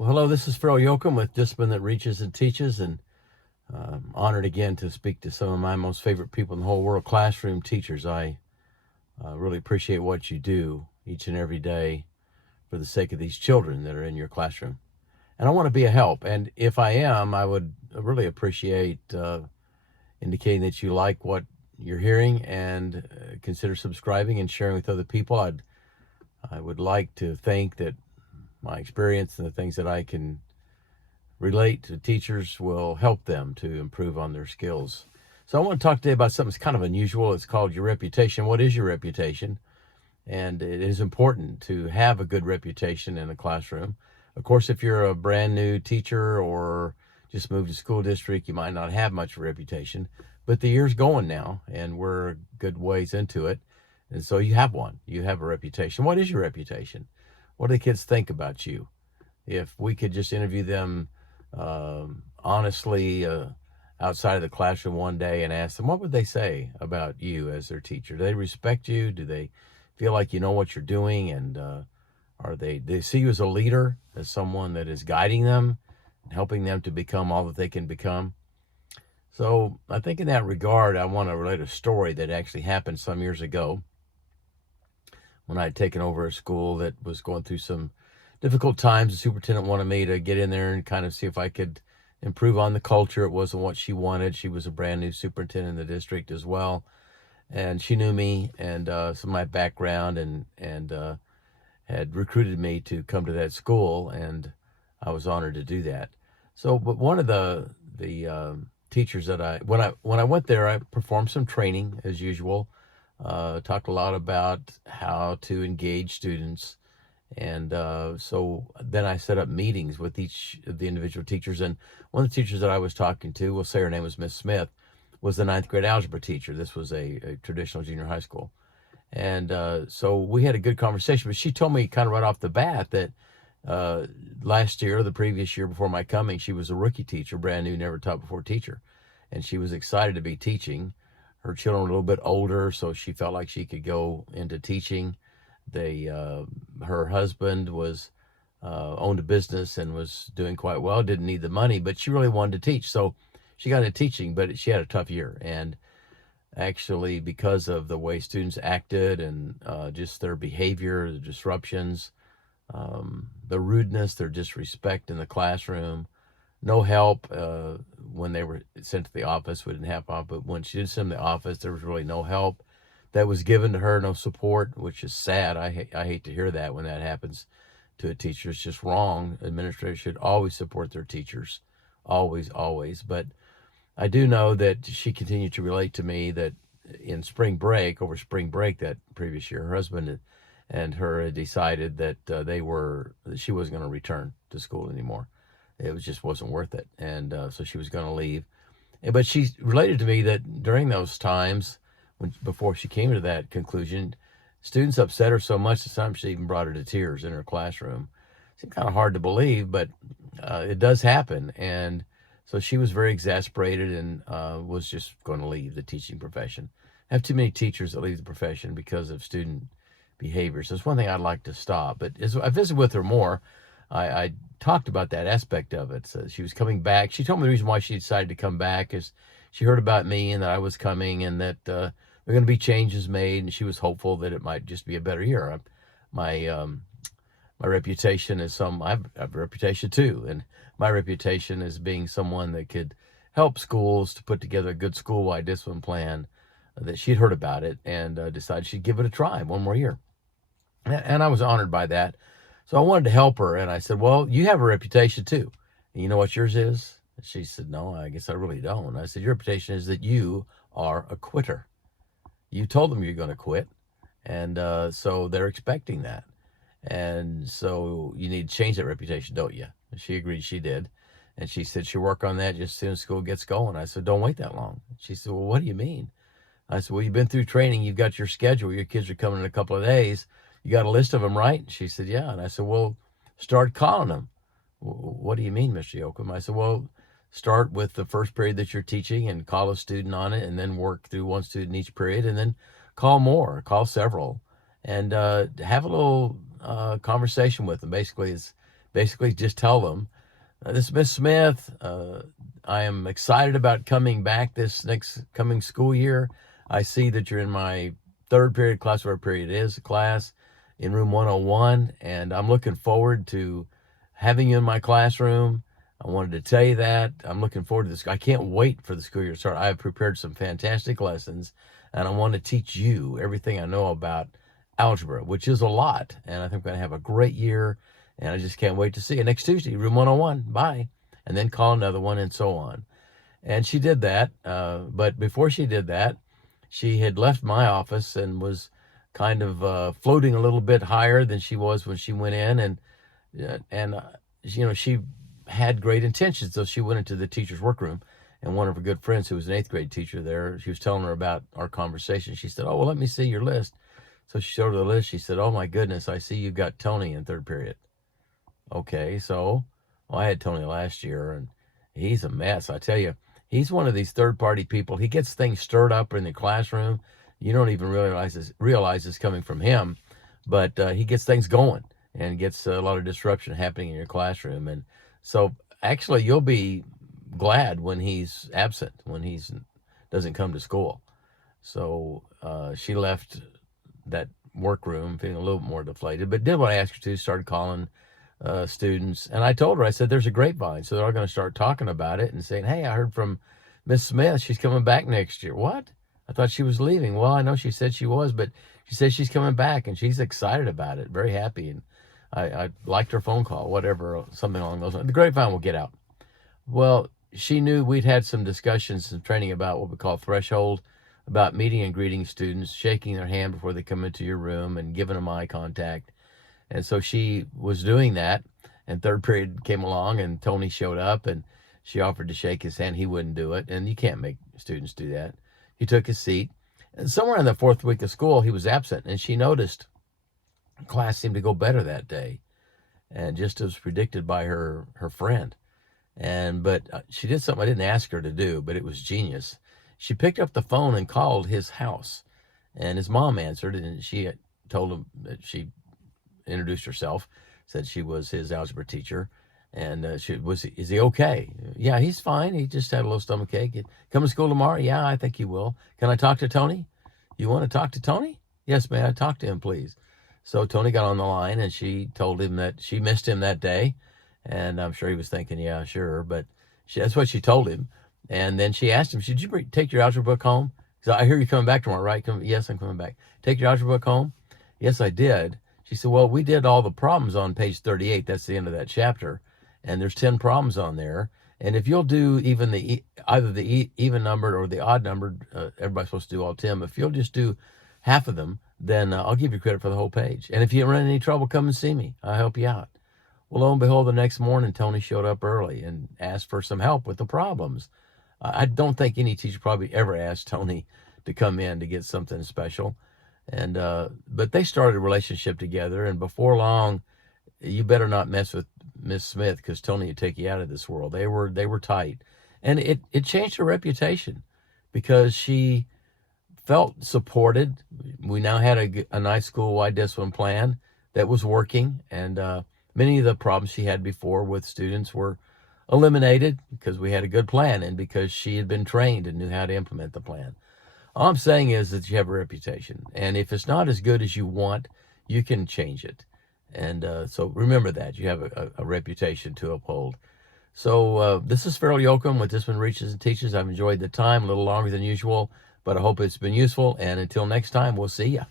Well, hello, this is Phil Yoakum with Discipline That Reaches and Teaches, and I'm honored again to speak to some of my most favorite people in the whole world, classroom teachers. I really appreciate what you do each and every day for the sake of these children that are in your classroom. And I want to be a help, and if I am, I would really appreciate indicating that you like what you're hearing and consider subscribing and sharing with other people. I would like to think that my experience and the things that I can relate to teachers will help them to improve on their skills. So I want to talk today about something that's kind of unusual. It's called your reputation. What is your reputation? And it is important to have a good reputation in a classroom. Of course, if you're a brand new teacher or just moved to school district, you might not have much of a reputation. But the year's going now, and we're a good ways into it. And so you have one. You have a reputation. What is your reputation? What do the kids think about you? If we could just interview them honestly outside of the classroom one day and ask them, what would they say about you as their teacher? Do they respect you? Do they feel like you know what you're doing? And do they see you as a leader, as someone that is guiding them and helping them to become all that they can become? So I think in that regard, I want to relate a story that actually happened some years ago when I had taken over a school that was going through some difficult times. The superintendent wanted me to get in there and kind of see if I could improve on the culture. It wasn't what she wanted. She was a brand new superintendent in the district as well, and she knew me and some of my background, and had recruited me to come to that school, and I was honored to do that. So, but one of the teachers that when I went there, I performed some training as usual. Talked a lot about how to engage students. And so then I set up meetings with each of the individual teachers. And one of the teachers that I was talking to, we'll say her name was Miss Smith, was the ninth grade algebra teacher. This was a traditional junior high school. And so we had a good conversation. But she told me kind of right off the bat that last year, the previous year before my coming, she was a rookie teacher, brand new, never taught before teacher. And she was excited to be teaching. Her children were a little bit older, so she felt like she could go into teaching. Her husband was owned a business and was doing quite well, didn't need the money, but she really wanted to teach. So she got into teaching, but she had a tough year. And actually, because of the way students acted and just their behavior, the disruptions, the rudeness, their disrespect in the classroom, no help when they were sent to the office. We didn't have help, but when she did send them to the office, there was really no help that was given to her, no support, which is sad. I hate to hear that when that happens to a teacher. It's just wrong. Administrators should always support their teachers, always, always. But I do know that she continued to relate to me that in over spring break that previous year, her husband and her had decided that she wasn't going to return to school anymore. It just wasn't worth it. And so she was going to leave. But she related to me that during those times, before she came to that conclusion, students upset her so much that sometimes she even brought her to tears in her classroom. It seemed kind of hard to believe, but it does happen. And so she was very exasperated and was just going to leave the teaching profession. I have too many teachers that leave the profession because of student behavior. So it's one thing I'd like to stop. But as I visited with her more, I talked about that aspect of it. So she was coming back. She told me the reason why she decided to come back is she heard about me and that I was coming and that there were going to be changes made, and she was hopeful that it might just be a better year. My reputation is I have a reputation too, and my reputation is being someone that could help schools to put together a good school-wide discipline plan. That she'd heard about it and decided she'd give it a try one more year. And I was honored by that. So I wanted to help her, and I said, well, you have a reputation too. And you know what yours is? And she said, no, I guess I really don't. I said, your reputation is that you are a quitter. You told them you're going to quit, and so they're expecting that. And so you need to change that reputation, don't you? And she agreed she did. And she said she'll work on that just as soon as school gets going. I said, don't wait that long. She said, well, what do you mean? I said, well, you've been through training. You've got your schedule. Your kids are coming in a couple of days. You got a list of them, right? She said, yeah. And I said, well, start calling them. What do you mean, Mr. Yoakum? I said, well, start with the first period that you're teaching and call a student on it, and then work through one student each period, and then call several, and have a little conversation with them. Basically, it's basically just tell them, this is Miss Smith. I am excited about coming back this next coming school year. I see that you're in my third period class, whatever period it is, class in room 101, and I'm looking forward to having you in my classroom. I wanted to tell you that. I'm looking forward to this. I can't wait for the school year to start. I have prepared some fantastic lessons, and I want to teach you everything I know about algebra, which is a lot, and I think we're going to have a great year, and I just can't wait to see you next Tuesday, room 101. Bye. And then call another one, and so on. And she did that, but before she did that, she had left my office and was kind of floating a little bit higher than she was when she went in, and she had great intentions. So she went into the teacher's workroom, and one of her good friends who was an 8th grade teacher there, she was telling her about our conversation. She said, "Oh, well, let me see your list." So she showed her the list. She said, "Oh my goodness, I see you got Tony in 3rd period." Okay, so well, I had Tony last year, and he's a mess. I tell you, he's one of these third-party people. He gets things stirred up in the classroom. You don't even realize it's coming from him, but he gets things going and gets a lot of disruption happening in your classroom. And so actually you'll be glad when he's absent, when he's doesn't come to school. So she left that workroom feeling a little more deflated, but did what I asked her to, started calling students. And I told her, I said, there's a grapevine. So they're all going to start talking about it and saying, hey, I heard from Miss Smith. She's coming back next year. What? I thought she was leaving. Well, I know she said she was, but she said she's coming back, and she's excited about it, very happy. And I liked her phone call, whatever, something along those lines. The grapevine will get out. Well, she knew we'd had some discussions, some training about what we call threshold, about meeting and greeting students, shaking their hand before they come into your room and giving them eye contact. And so she was doing that, and 3rd period came along, and Tony showed up, and she offered to shake his hand. He wouldn't do it, and you can't make students do that. He took his seat, and somewhere in the 4th week of school, he was absent, and she noticed class seemed to go better that day, and just as predicted by her friend. But she did something I didn't ask her to do, but it was genius. She picked up the phone and called his house, and his mom answered, and she told him that she introduced herself, said she was his algebra teacher, and is he okay? Yeah, he's fine. He just had a little stomach ache. Come to school tomorrow? Yeah, I think he will. Can I talk to Tony? You want to talk to Tony? Yes, may I talk to him, please? So Tony got on the line, and she told him that she missed him that day, and I'm sure he was thinking, yeah, sure, but that's what she told him. And then she asked him, should you take your algebra book home? So I hear you're coming back tomorrow, right? Yes, I'm coming back. Take your algebra book home? Yes, I did. She said, well, we did all the problems on page 38. That's the end of that chapter. And there's 10 problems on there. And if you'll do even either the even numbered or the odd numbered, everybody's supposed to do all 10. If you'll just do half of them, then I'll give you credit for the whole page. And if you run into any trouble, come and see me. I'll help you out. Well, lo and behold, the next morning, Tony showed up early and asked for some help with the problems. I don't think any teacher probably ever asked Tony to come in to get something special. But they started a relationship together, and before long, you better not mess with Miss Smith, because Tony would take you out of this world. They were tight, and it changed her reputation because she felt supported. We now had a nice school-wide discipline plan that was working, and many of the problems she had before with students were eliminated because we had a good plan and because she had been trained and knew how to implement the plan. All I'm saying is that you have a reputation, and if it's not as good as you want, you can change it. And so remember that. You have a reputation to uphold. So this is Farrell Yoakum with Discipline Reaches and Teaches. I've enjoyed the time, a little longer than usual, but I hope it's been useful. And until next time, we'll see ya.